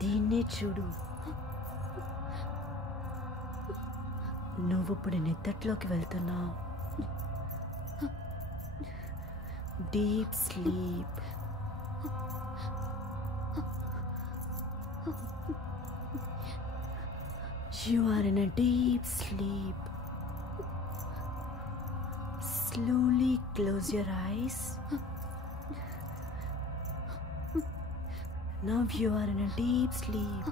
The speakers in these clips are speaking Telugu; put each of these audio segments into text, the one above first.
దీన్నే చూడు, నువ్విప్పుడు నిద్రలోకి వెళ్తున్నావు. Deep sleep. You are in a deep sleep. Slowly close your eyes. Now you are in a deep sleep.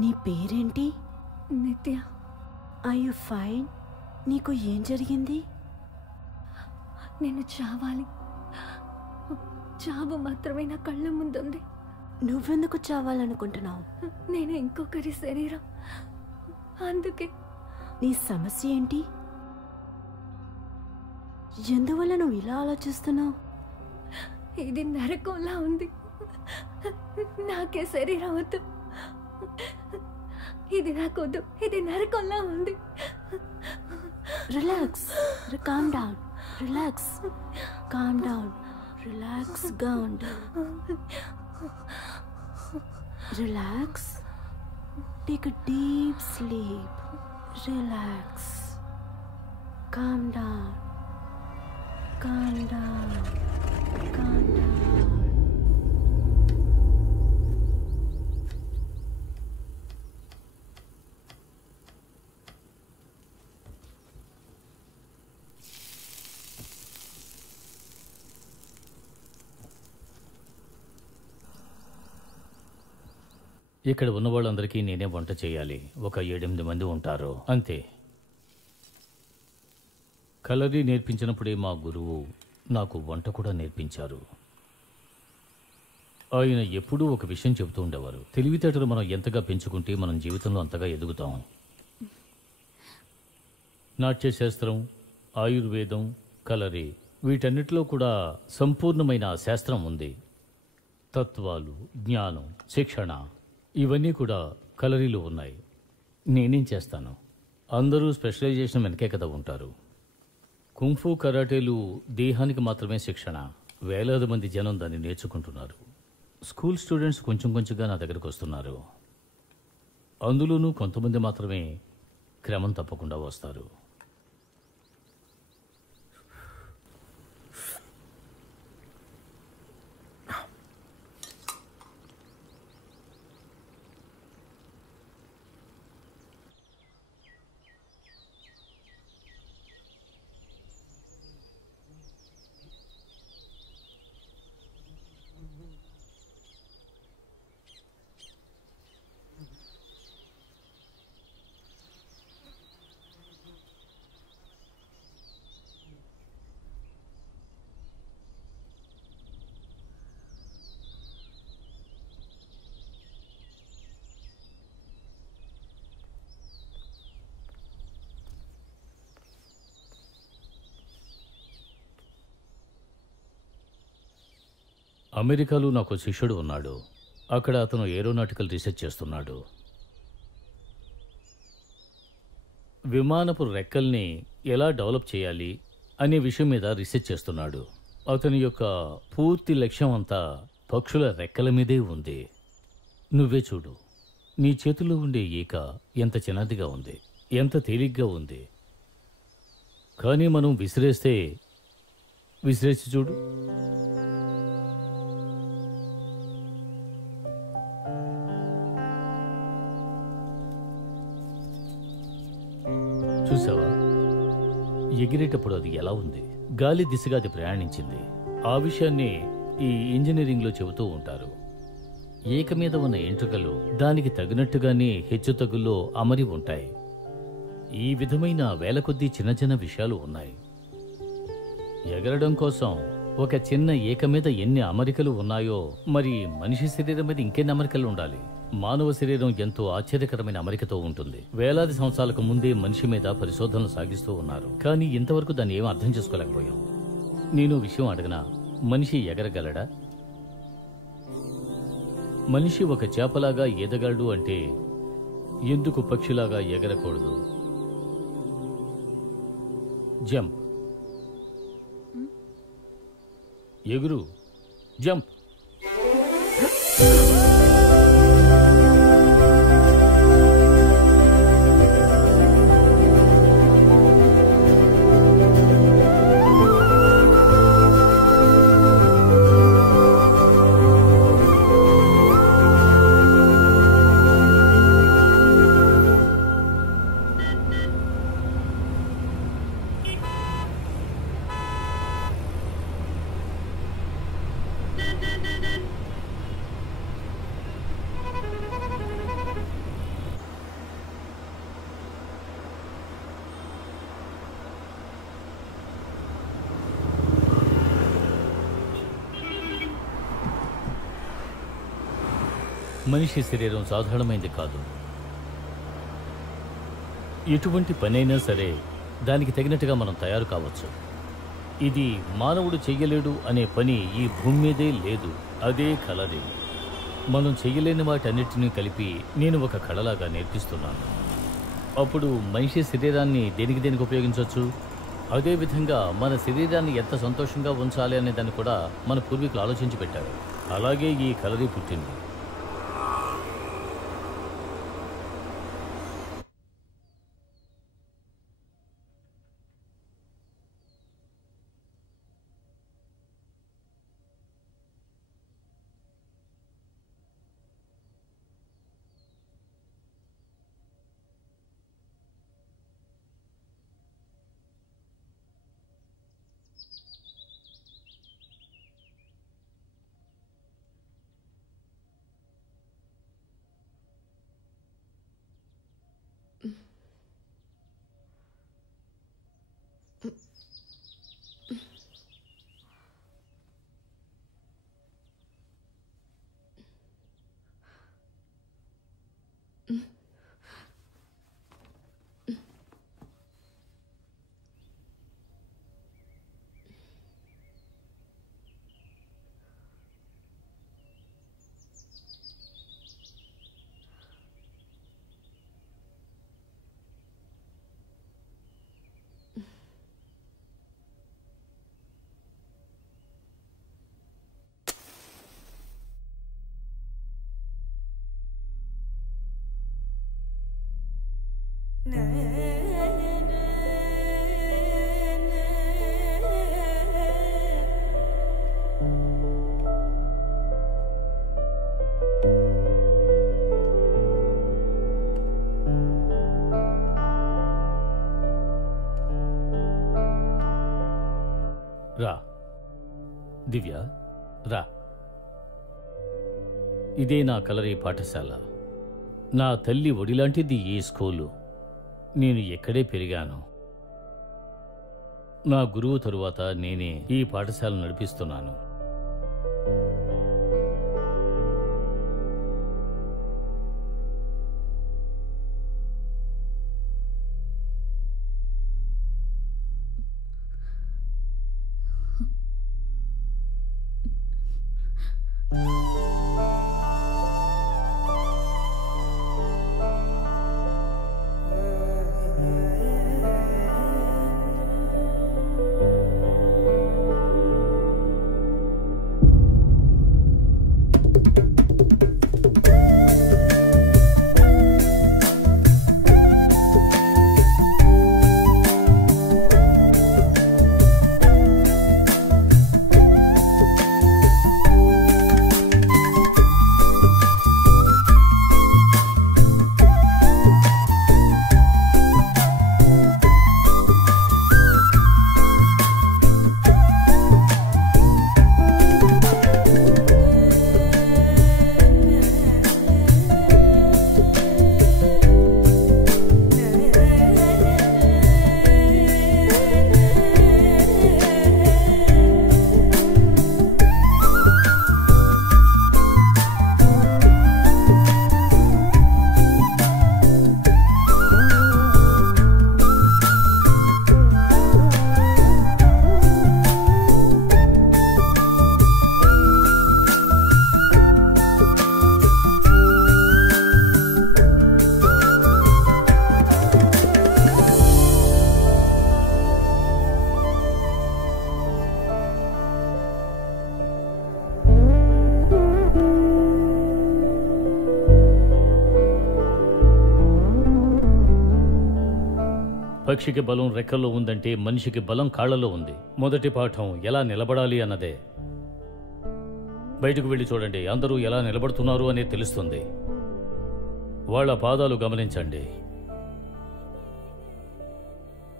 నీ పేరేంటి? నిత్య. Are you fine? నీకు ఏం జరిగింది? నేను చావాలి. చావు మాత్రమే నా కళ్ళ ముందుంది. నువ్వెందుకు చావాలనుకుంటున్నావు? నేను ఇంకొకరి శరీరం, అందుకే. నీ సమస్య ఏంటి? ఎందువల్ల నువ్వు ఇలా ఆలోచిస్తున్నావు? ఇది నరకంలా ఉంది. నాకే శరీరం వద్దు. ఇది నాకొద్దు. ఇది నరకంలా ఉంది. Relax. Calm down. Relax. Calm down. Relax. Calm down. Relax. Take a deep sleep. Relax. Calm down. Calm down. Calm down. ఇక్కడ ఉన్న వాళ్ళందరికీ నేనే వంట చేయాలి. ఒక 7-8 మంది ఉంటారు, అంతే. కలరీ నేర్పించినప్పుడే మా గురువు నాకు వంట కూడా నేర్పించారు. ఆయన ఎప్పుడూ ఒక విషయం చెబుతూ ఉండేవారు. తెలివితేటలు మనం ఎంతగా పెంచుకుంటే మనం జీవితంలో అంతగా ఎదుగుతాం. నాట్యశాస్త్రం, ఆయుర్వేదం, కలరీ వీటన్నిటిలో కూడా సంపూర్ణమైన శాస్త్రం ఉంది. తత్వాలు, జ్ఞానం, శిక్షణ ఇవన్నీ కూడా కలరీలో ఉన్నాయి. నేనేం చేస్తాను? అందరూ స్పెషలైజేషన్ వెనకే కదా ఉంటారు. కుంఫు, కరాటేలు దేహానికి మాత్రమే శిక్షణ. వేలాది మంది జనం దాన్ని నేర్చుకుంటున్నారు. స్కూల్ స్టూడెంట్స్ కొంచెం కొంచెంగా నా దగ్గరకు వస్తున్నారు. అందులోనూ కొంతమంది మాత్రమే క్రమం తప్పకుండా వస్తారు. అమెరికాలో నాకు శిష్యుడు ఉన్నాడు. అక్కడ అతను ఏరోనాటికల్ రీసెర్చ్ చేస్తున్నాడు. విమానపు రెక్కల్ని ఎలా డెవలప్ చేయాలి అనే విషయం మీద రీసెర్చ్ చేస్తున్నాడు. అతని యొక్క పూర్తి లక్ష్యం అంతా పక్షుల రెక్కల మీదే ఉంది. నువ్వే చూడు, నీ చేతిలో ఉండే ఈక ఎంత చిన్నదిగా ఉంది, ఎంత తేలిగ్గా ఉంది. కానీ మనం విసిరేసి చూడు. చూసావా, ఎగిరేటప్పుడు అది ఎలా ఉంది? గాలి దిశగా అది ప్రయాణించింది. ఆ విషయాన్ని ఈ ఇంజనీరింగ్లో చెబుతూ ఉంటారు. ఏక మీద ఉన్న ఎంట్రుకలు దానికి తగినట్టుగానే హెచ్చుతగుల్లో అమరి ఉంటాయి. ఈ విధమైన వేల కొద్దీ చిన్న చిన్న విషయాలు ఉన్నాయి. ఎగరడం కోసం ఒక చిన్న ఏక మీద ఎన్ని అమరికలు ఉన్నాయో, మరి మనిషి శరీరం మీద ఇంకెన్ని అమరికలు ఉండాలి? మానవ శరీరం ఎంతో ఆశ్చర్యకరమైన అమరికతో ఉంటుంది. వేలాది సంవత్సరాలకు ముందే మనిషి మీద పరిశోధనలు సాగిస్తూ ఉన్నారు, కానీ ఇంతవరకు దాన్ని ఏం అర్థం చేసుకోలేకపోయాం. నేను విషయం అడగనా, మనిషి ఎగరగలడా? మనిషి ఒక చేపలాగా ఈదగలడు అంటే ఎందుకు పక్షిలాగా ఎగరకూడదు? జంప్, ఎగురు, జంప్. మనిషి శరీరం సాధారణమైంది కాదు. ఎటువంటి పనైనా సరే దానికి తగినట్టుగా మనం తయారు కావచ్చు. ఇది మానవుడు చెయ్యలేడు అనే పని ఈ భూమి మీదే లేదు. అదే కళది. మనం చెయ్యలేని వాటన్నిటినీ కలిపి నేను ఒక కళలాగా నేర్పిస్తున్నాను. అప్పుడు మనిషి శరీరాన్ని దేనికి ఉపయోగించవచ్చు. అదేవిధంగా మన శరీరాన్ని ఎంత సంతోషంగా ఉంచాలి అనే దాన్ని కూడా మన పూర్వీకులు ఆలోచించి పెట్టారు. అలాగే ఈ కళది పుట్టింది. రా దివ్య, రా. ఇదే నా కలరీ పాఠశాల. నా తల్లి ఒడిలాంటిది ఈ స్కూలు. నేను ఎక్కడే పెరిగాను. నా గురువు తరువాత నేనే ఈ పాఠశాల నడిపిస్తున్నాను. పక్షికి బలం రెక్కల్లో ఉందంటే మనిషికి బలం కాళ్లలో ఉంది. మొదటి పాఠం ఎలా నిలబడాలి అన్నదే. బయటకు వెళ్ళి చూడండి, అందరూ ఎలా నిలబడుతున్నారు అనేది తెలుస్తుంది. వాళ్ళ పాదాలు గమనించండి.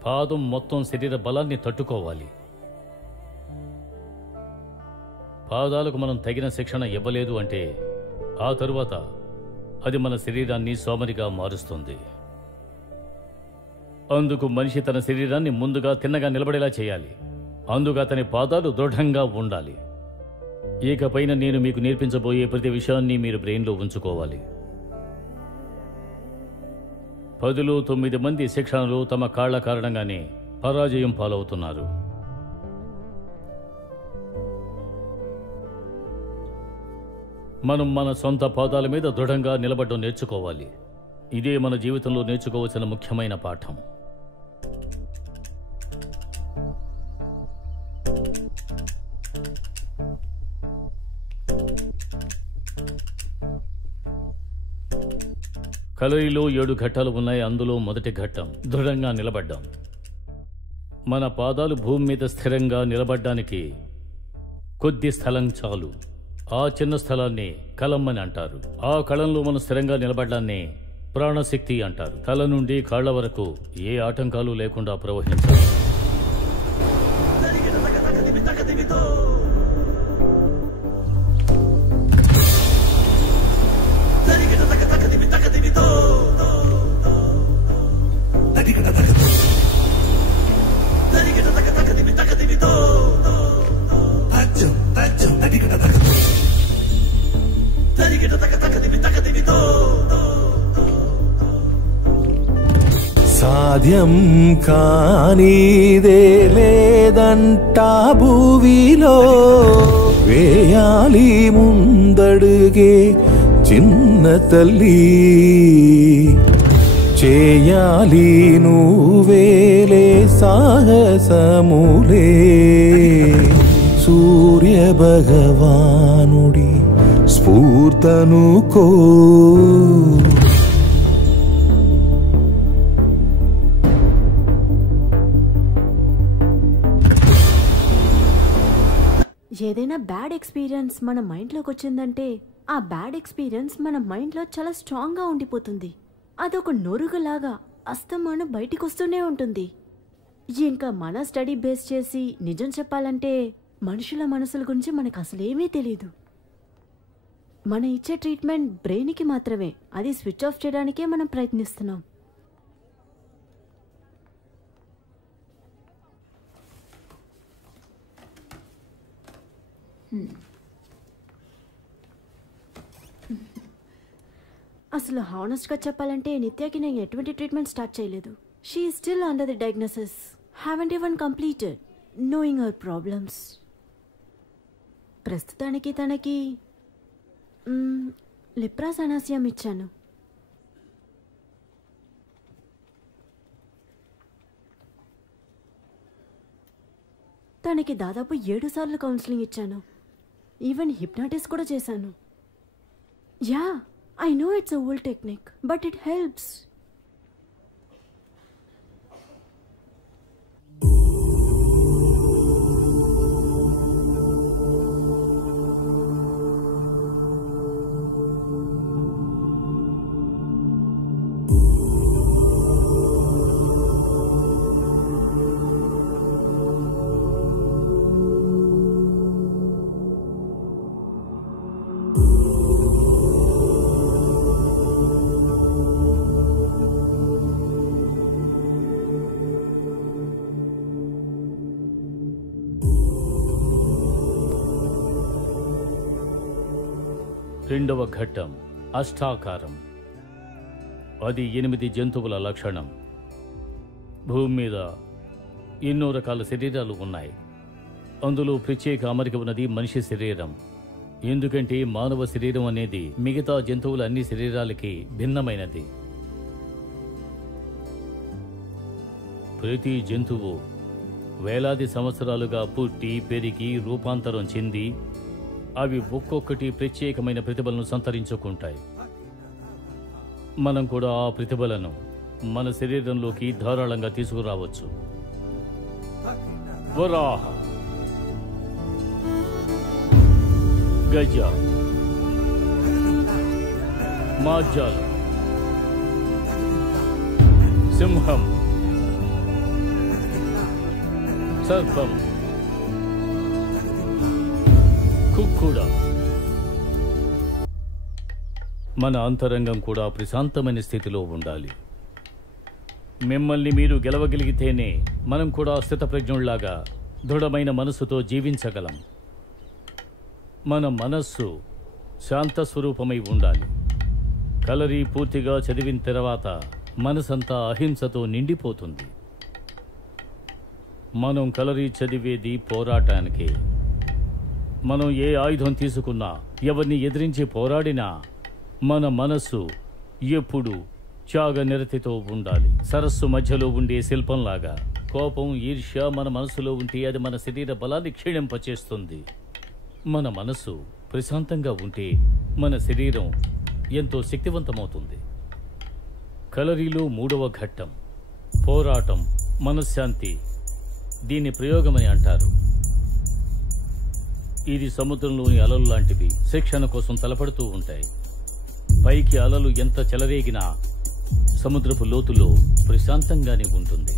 పాదం మొత్తం శరీర బలాన్ని తట్టుకోవాలి. పాదాలకు మనం తగిన శిక్షణ ఇవ్వలేదు అంటే ఆ తరువాత అది మన శరీరాన్ని సోమరిగా మారుస్తుంది. అందుకు మనిషి తన శరీరాన్ని ముందుగా తిన్నగా నిలబడేలా చేయాలి. అందుకు అతని పాదాలు దృఢంగా ఉండాలి. ఇకపైన నేను మీకు నేర్పించబోయే ప్రతి విషయాన్ని మీరు బ్రెయిన్లో ఉంచుకోవాలి. 10లో 9 మంది శిక్షణలు తమ కాళ్ల కారణంగానే పరాజయం పాలవుతున్నారు. మనం మన సొంత పాదాల మీద దృఢంగా నిలబడడం నేర్చుకోవాలి. ఇదే మన జీవితంలో నేర్చుకోవాల్సిన ముఖ్యమైన పాఠం. కలయిలో 7 ఘట్టాలు ఉన్నాయి. అందులో మొదటి ఘట్టం దృఢంగా నిలబడ్డాం. మన పాదాలు భూమి మీద స్థిరంగా నిలబడ్డానికి కొద్ది స్థలం చాలు. ఆ చిన్న స్థలాన్ని కలం అని అంటారు. ఆ కళంలో మనం స్థిరంగా నిలబడ్డాన్ని ప్రాణశక్తి అంటారు. తల నుండి కాళ్ల వరకు ఏ ఆటంకాలు లేకుండా ప్రవహించాలి. సాధ్యం కానిదే లేదంటా భూవిలో, వేయాలి ముందడుగే చిన్న తల్లి, చేయాలి నువ్వేలే సాహసములే. సూర్య భగవానుడి స్ఫూర్తనుకో. ఏదైనా బ్యాడ్ ఎక్స్పీరియన్స్ మన మైండ్లోకి వచ్చిందంటే ఆ బ్యాడ్ ఎక్స్పీరియన్స్ మన మైండ్లో చాలా స్ట్రాంగ్గా ఉండిపోతుంది. అదొక నొరుగులాగా అస్తమాను బయటికి వస్తూనే ఉంటుంది. ఇంకా మన స్టడీ బేస్ చేసి నిజం చెప్పాలంటే మనుషుల మనసుల గురించి మనకు అసలేమీ తెలీదు. మన ఇచ్చే ట్రీట్మెంట్ బ్రెయిన్కి మాత్రమే. అది స్విచ్ ఆఫ్ చేయడానికే మనం ప్రయత్నిస్తున్నాం. అసలు హానెస్ట్గా చెప్పాలంటే నిత్యాకి నేను ఎటువంటి ట్రీట్మెంట్ స్టార్ట్ చేయలేదు. She is still under the diagnosis. Haven't even completed knowing our problems. ప్రస్తుతానికి తనకి లిప్రాసనాసియం ఇచ్చాను. తనకి దాదాపు 7 సార్లు కౌన్సిలింగ్ ఇచ్చాను. ఈవెన్ హిప్నాటిస్ కూడా చేశాను. Yeah, I know it's a old technique, but it helps. రెండవ ఘట్టం అష్టాకారం. అది 8 జంతువుల లక్షణం. భూమి మీద ఎన్నో రకాల శరీరాలు ఉన్నాయి. అందులో ప్రత్యేక అమరిక ఉన్నది మనిషి శరీరం. ఎందుకంటే మానవ శరీరం అనేది మిగతా జంతువుల అన్ని శరీరాలకి భిన్నమైనది. ప్రతి జంతువు వేలాది సంవత్సరాలుగా పుట్టి పెరిగి రూపాంతరం చెంది అవి ఒక్కొక్కటి ప్రత్యేకమైన ప్రతిభలను సంతరించుకుంటాయి. మనం కూడా ఆ ప్రతిభలను మన శరీరంలోకి ధారాళంగా తీసుకురావచ్చు. వరాహ, గజ, మాజాలం, సింహం, సర్పం, కుక్కుడ. మన అంతరంగం కూడా ప్రశాంతమైన స్థితిలో ఉండాలి. మిమ్మల్ని మీరు గెలవగలిగితేనే మనం కూడా స్థితప్రజ్ఞుల్లాగా దృఢమైన మనస్సుతో జీవించగలం. మన మనస్సు శాంత స్వరూపమై ఉండాలి. కలరీ పూర్తిగా చదివిన తర్వాత మనసంతా అహింసతో నిండిపోతుంది. మనం కలరీ చదివేది పోరాటానికి. మనం ఏ ఆయుధం తీసుకున్నా, ఎవరిని ఎదిరించి పోరాడినా మన మనస్సు ఎప్పుడు త్యాగ నిరతితో ఉండాలి. సరస్సు మధ్యలో ఉండే శిల్పంలాగా. కోపం, ఈర్ష్య మన మనసులో ఉంటే అది మన శరీర బలాన్ని క్షీణింపచేస్తుంది. మన మనస్సు ప్రశాంతంగా ఉంటే మన శరీరం ఎంతో శక్తివంతమవుతుంది. కలరీలో 3వ ఘట్టం పోరాటం, మనశ్శాంతి. దీన్ని ప్రయోగమని అంటారు. ఇది సముద్రంలోని అలలు లాంటివి. శిక్షణ కోసం తలపడుతూ ఉంటాయి. పైకి అలలు ఎంత చెలరేగినా సముద్రపు లోతులో ప్రశాంతంగానే ఉంటుంది.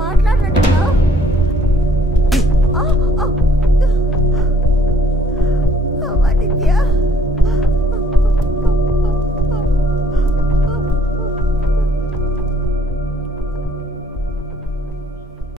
మాట్లాడినట్టుగా